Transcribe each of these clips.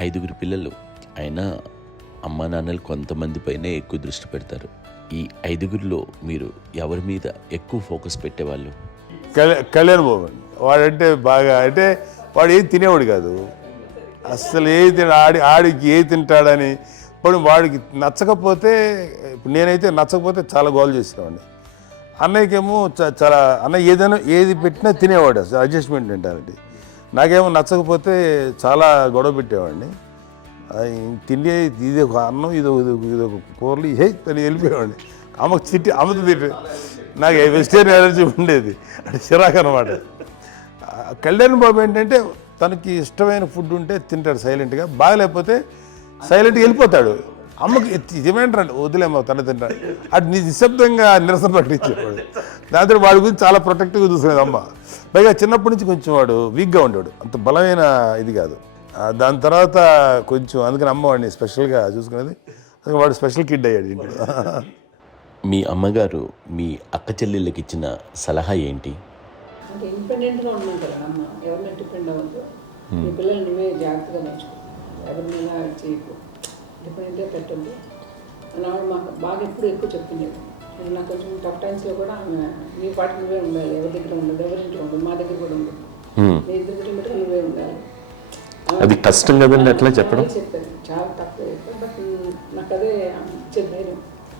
ఐదుగురు పిల్లలు. అయినా అమ్మా నాన్నలు కొంతమంది పైనే ఎక్కువ దృష్టి పెడతారు. ఈ ఐదుగురిలో మీరు ఎవరి మీద ఎక్కువ ఫోకస్ పెట్టేవాళ్ళు? కళ్యాణ్ కళ్యాణ్ బాబు. వాడంటే బాగా అంటే వాడు ఏది తినేవాడు కాదు. అస్సలు ఏది తిన ఆడి ఆడికి ఏది తింటాడని ఇప్పుడు వాడికి నచ్చకపోతే ఇప్పుడు నేనైతే నచ్చకపోతే చాలా గోల్ చేసేవాడిని. అన్నయ్యకేమో చ- చాలా అన్నయ్య ఏదైనా ఏది పెట్టినా తినేవాడు అసలు అడ్జస్ట్మెంట్ మెంటాలిటీ. నాకేమో నచ్చకపోతే చాలా గొడవ పెట్టేవాడిని. తిండి ఇది ఒక అన్నం ఇది ఒక- ఇది ఒక- ఇది ఒక కూరలు హే తను వెళ్ళిపోయేవాడిని. అమ్మకు తిట్టి అమ్మకు తిట్టి నాకు వెజిటేరియన్ ఎలర్జీ ఉండేది. అంటే చిరాకు అనమాట కళ్యాణ్ బాబు ఏంటంటే తనకి ఇష్టమైన ఫుడ్ ఉంటే తింటాడు సైలెంట్గా బాగలేకపోతే సైలెంట్గా వెళ్ళిపోతాడు. అమ్మకి ఇదేమేంటాడు వదిలేమో తన తింటాడు. అటు నిశ్శబ్దంగా నిరసన ప్రకటించేవాడు. దాంతో వాడి గురించి చాలా ప్రొటెక్టివ్గా చూసుకునేది అమ్మ. పైగా చిన్నప్పటి నుంచి కొంచెం వాడు వీక్గా ఉండేవాడు. అంత బలమైన ఇది కాదు. ఆ, దాని తర్వాత కొంచెం అందుకని అమ్మ వాడిని స్పెషల్గా చూసుకునేది. అందుకని వాడు స్పెషల్ కిడ్ అయ్యాడు ఇంట్లో. మీ అమ్మగారు మీ అక్క చెల్లెళ్ళకి ఇచ్చిన సలహా ఏంటి? అంటే ఇండిపెండెంట్గా ఉండమంటారు అమ్మ. ఎవరిని డిపెండ్ అవ్వద్దు. నీ పిల్లల్ని నువ్వే జాగ్రత్తగా పెంచుకో ఎవరి మీద చేయకు. డిపెండెంట్గా పెట్టద్దు. అని ఆవిడ మాకు బాగా ఎప్పుడు ఎక్కువ నేను నాకు కొంచెం టఫ్ టైమ్స్లో కూడా ఆమె నీ పాటు నువ్వే ఉండాలి ఎవరి దగ్గర ఉండదు ఎవరి ఇంట్లో ఉండదు మా దగ్గర కూడా ఉండదు. హ్మ్. నీ ఇద్దరు దగ్గర మటుకు నువ్వే ఉండాలి. అది కష్టం కదండి అట్లా చెప్పడం. చాలా చెప్పారు చాలా తక్కువ చెప్పారు బట్ నాకు అదే ఇచ్చే ధైర్యం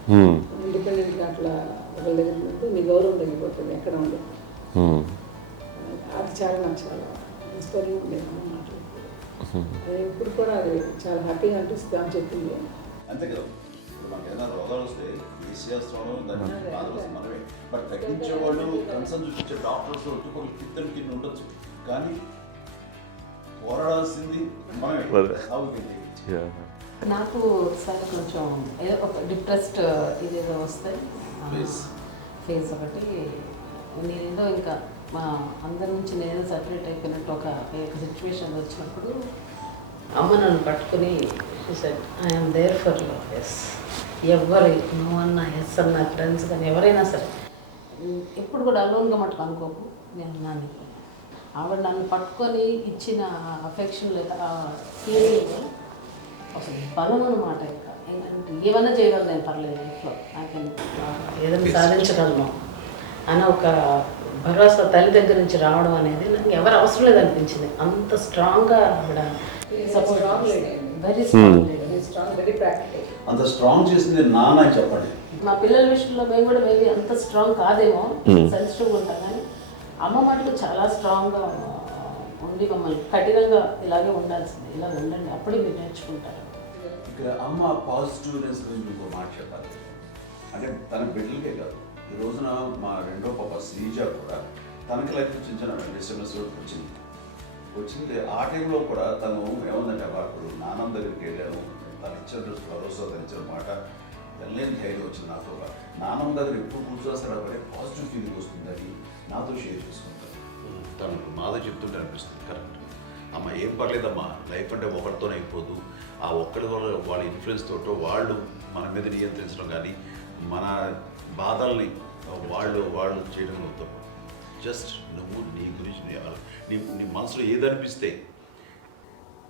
హ్మ్. ఇండిపెండెంట్గా అట్లా ఒకరి దగ్గర ఉంటే నీ గౌరవం తగ్గిపోతుంది ఎక్కడ ఉండదు. హ్మ్. అది చాలా నాకు చాలా ఇన్స్పైరింగ్ ఉండేది ఇప్పుడు కూడా అది చాలా హ్యాపీగా అనిపిస్తుంది అని చెప్పింది. అంతే కదా. ఇప్పుడు మనకి ఏదైనా రోగాలు వస్తే ఫేస్ చేస్తాము దాన్ని బాధపడుతుంది మనమే. బట్ తగ్గించే వాళ్ళు కన్సర్న్ చూపించే డాక్టర్స్ ఒట్టుకొకరు కిత్తలు కింద ఉండొచ్చు. కానీ పోరాడాల్సింది మనమే. సాగుతుంది నాకు సార్ కొంచెం ఏదో ఒక డిప్రెస్డ్ ఇదేదో వస్తాయి Face. ఫేస్ ఒకటి. నేనేదో ఇంకా మా అందరి నుంచి నేను సపరేట్ అయిపోయినట్టు ఒక సిచ్యువేషన్ వచ్చినప్పుడు అమ్మ నన్ను పట్టుకుని set I'm there for love yes ఎవరు నువ్వు అన్న ఎస్ అన్న ఫ్రెండ్స్ కానీ ఎవరైనా సరే. ఎప్పుడు కూడా అలోన్గా మటుకు అనుకోకు నేను అన్నాను. ఆవిడ నన్ను పట్టుకొని ఇచ్చిన అఫెక్షన్ లేదా ఫీలింగ్ అసలు బలం అనమాట ఇంకా. ఏంటంటే ఏమైనా చేయగలను నేను పర్లేదు లైఫ్లో నాకేం ఏదైనా సాధించగలను. అని ఒక భరోసా తల్లి దగ్గర నుంచి రావడం అనేది నాకు ఎవరు అవసరం లేదనిపించింది. అంత స్ట్రాంగ్గా ఆవిడ వెరీ ప్రాక్టికల్ అంత స్ట్రాంగ్ చేసింది నాన్న అని చెప్పండి. మా పిల్లల విషయంలో మేము కూడా మేబీ అంత స్ట్రాంగ్ కాదేమో. సెన్సిటివ్ ఉంటాం కానీ అమ్మ మటుకు చాలా స్ట్రాంగ్గా ఉండి మమ్మల్ని కఠినంగా ఇలాగే ఉండాల్సింది. ఇలా ఉండండి. అప్పుడే మీరు నేర్చుకుంటారు. ఇక్కడ అమ్మ పాజిటివ్నెస్ గురించి ఇంకో మాట చెప్పాలి. అంటే తన బిడ్డలకే కాదు. ఈ రోజున మా రెండో పాప శ్రీజ కూడా తనకి లైఫ్ చిన్న చిన్న డిస్టర్బెన్స్ వచ్చింది. వచ్చింది. ఆ టైంలో కూడా తను ఏమందంటే అప్పుడు నానమ్మ దగ్గరికి వెళ్ళాను. తను ఇచ్చిన భరోసా తను మాట వెళ్ళలేని ధైర్యం వచ్చింది నాతో నానమ్మ దగ్గర ఎప్పుడు కూర్చోస్తాడు అప్పుడే పాజిటివ్ ఫీలింగ్ వస్తుందని నాతో షేర్ చేసుకుంటాను. తను మాతో చెప్తుంటే అనిపిస్తుంది. కరెక్ట్. అమ్మ ఏం పర్లేదమ్మా. లైఫ్ అంటే ఒకరితోనే అయిపోదు. ఆ ఒక్కడి వల్ల వాళ్ళ ఇన్ఫ్లుయెన్స్ తోటో వాళ్ళు మన మీద నియంత్రించడం కానీ మన బాధల్ని వాళ్ళు వాళ్ళు చేయడం తప్పు. జస్ట్ నువ్వు నీ గురించి నీ నీ నీ మనసులో ఏదనిపిస్తే.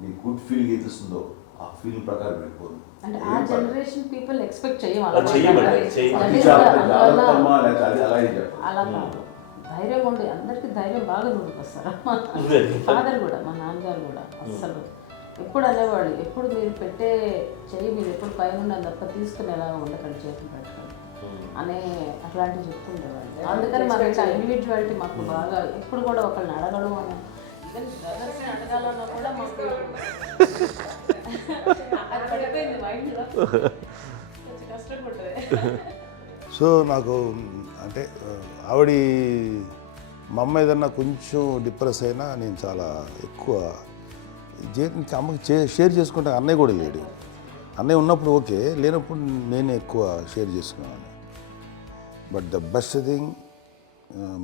నీ గుడ్ ఫీలింగ్ ఏది వస్తుందో ఆ ఫీలింగ్ ప్రకారం వెళ్ళిపోదు. అంటే ఆ జనరేషన్ పీపుల్ ఎక్స్పెక్ట్ చేయం అది చెయ్యమండి, చెయ్యం. అది జాగ్రత్త, జాగ్రత్తమ్మా, లేకపోతే అది అలాగే చెప్పాలి అలా కాదు. ధైర్యం ఉండి అందరికీ ధైర్యం బాగా నూరుకొస్తారు మా ఫాదర్ కూడా మా నాన్నగారు కూడా అస్సలు. ఎప్పుడు అనేవాళ్ళు ఎప్పుడు మీరు పెట్టే చెయ్యి మీరు ఎప్పుడు పైన ఉండాలి తప్ప తీసుకునేలాగా ఉండకండి చేతులు పెట్టుకొని అనే అట్లాంటివి చెప్తుండేవాళ్ళు. అందుకని మాకు ఇట్లా ఇండివిజువాలిటీ మాకు బాగా ఎప్పుడు కూడా ఒకళ్ళని అడగడం అని ఈవెన్ బ్రదర్స్ని అడగాలన్నా కూడా మాకు అది పడిపోయింది మైండ్లో కొంచెం కష్టపడ్డది సో నాకు అంటే ఆవిడ మా అమ్మ ఏదన్నా కొంచెం డిప్రెస్ అయినా నేను చాలా ఎక్కువ ఇంకా అమ్మకి చే- షేర్ చేసుకుంటే అన్నయ్య కూడా లేడు. అన్నయ్య ఉన్నప్పుడు ఓకే లేనప్పుడు నేనే ఎక్కువ షేర్ చేసుకున్నాను బట్ ద బెస్ట్ థింగ్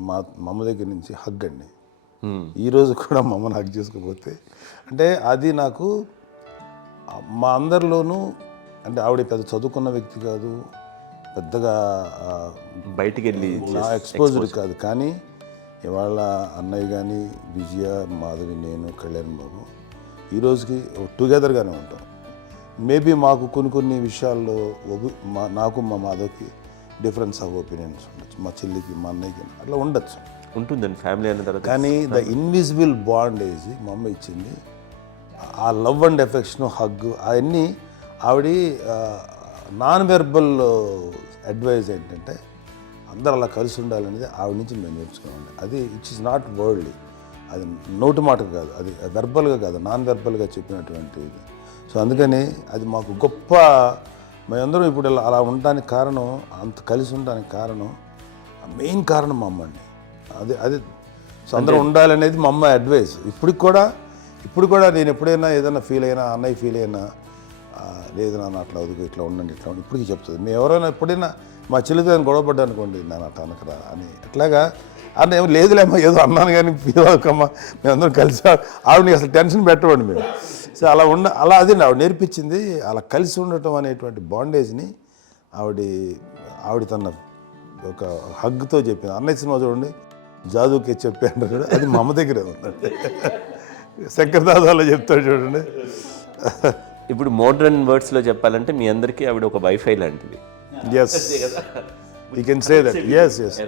మా మా అమ్మ దగ్గర నుంచి హగ్ అండి. ఈరోజు కూడా మా అమ్మని హగ్ చేసుకోకపోతే అంటే అది నాకు మా అందరిలోనూ అంటే ఆవిడ పెద్ద చదువుకున్న వ్యక్తి కాదు పెద్దగా బయటికి వెళ్ళి నా ఎక్స్పోజర్ కాదు. కానీ ఇవాళ అన్నయ్య కానీ విజయ మాధవి నేను కళ్యాణ్ బాబు ఈ రోజుకి టుగెదర్గానే ఉంటాం. మేబీ మాకు కొన్ని కొన్ని విషయాల్లో మా నాకు మా మాధవ్కి డిఫరెన్స్ ఆఫ్ ఒపీనియన్స్ ఉండొచ్చు. మా చెల్లికి మా అన్నయ్యకి అట్లా ఉండొచ్చు. ఉంటుందండి ఫ్యామిలీ అన్న తర్వాత కానీ ద ఇన్విజిబుల్ బాండేజ్ మా అమ్మ ఇచ్చింది ఆ లవ్ అండ్ ఎఫెక్షన్ హగ్ అవన్నీ ఆవిడ నాన్ వెర్బల్ అడ్వైజ్ ఏంటంటే అందరూ అలా కలిసి ఉండాలనేది ఆవిడ నుంచి మేము నేర్చుకున్నాం అది ఇట్స్ ఇస్ నాట్ వర్డ్లీ అది నోటి మాట కాదు అది వెర్బల్గా కాదు నాన్ వెర్బల్గా చెప్పినటువంటి ఇది సో అందుకని అది మాకు గొప్ప మేమందరం ఇప్పుడు అలా ఉండడానికి కారణం అంత కలిసి ఉండడానికి కారణం మెయిన్ కారణం మా అమ్మ అండి. అది అది సో అందరూ ఉండాలనేది మా అమ్మ అడ్వైస్ ఇప్పటికి కూడా ఇప్పుడు కూడా నేను ఎప్పుడైనా ఏదైనా ఫీల్ అయినా అన్నయ్య ఫీల్ అయినా లేదు నాన్న అట్లా వదుకు ఇట్లా ఉండండి ఇట్లా ఉండి ఇప్పటికీ చెప్తుంది. మేము ఎవరైనా ఎప్పుడైనా మా చెల్లితో గొడవపడ్డా అనుకోండి నాన్న అట్లా అనకరా అని. అట్లాగా అన్న ఏం లేదులేమ్మా ఏదో అన్నాను కానీ ఫీల్ అవ్వకమ్మా మేమందరం కలిసి ఆవిడని అసలు టెన్షన్ పెట్టవండి మేము. సో అలా ఉండ అలా అది ఆవిడ నేర్పించింది. అలా కలిసి ఉండటం అనేటువంటి బాండేజ్ని ఆవిడ ఆవిడ తన ఒక హగ్తో చెప్పింది. అన్నయ్య సినిమా చూడండి. జాదుకే చెప్పాను అది మా అమ్మ దగ్గరే ఉందండి. శంకర్ దాదాలో చెప్తాడు చూడండి. ఇప్పుడు మోడర్న్ వర్డ్స్లో చెప్పాలంటే మీ అందరికీ ఆవిడ ఒక వైఫై లాంటిది. Yes you can say that yes yes.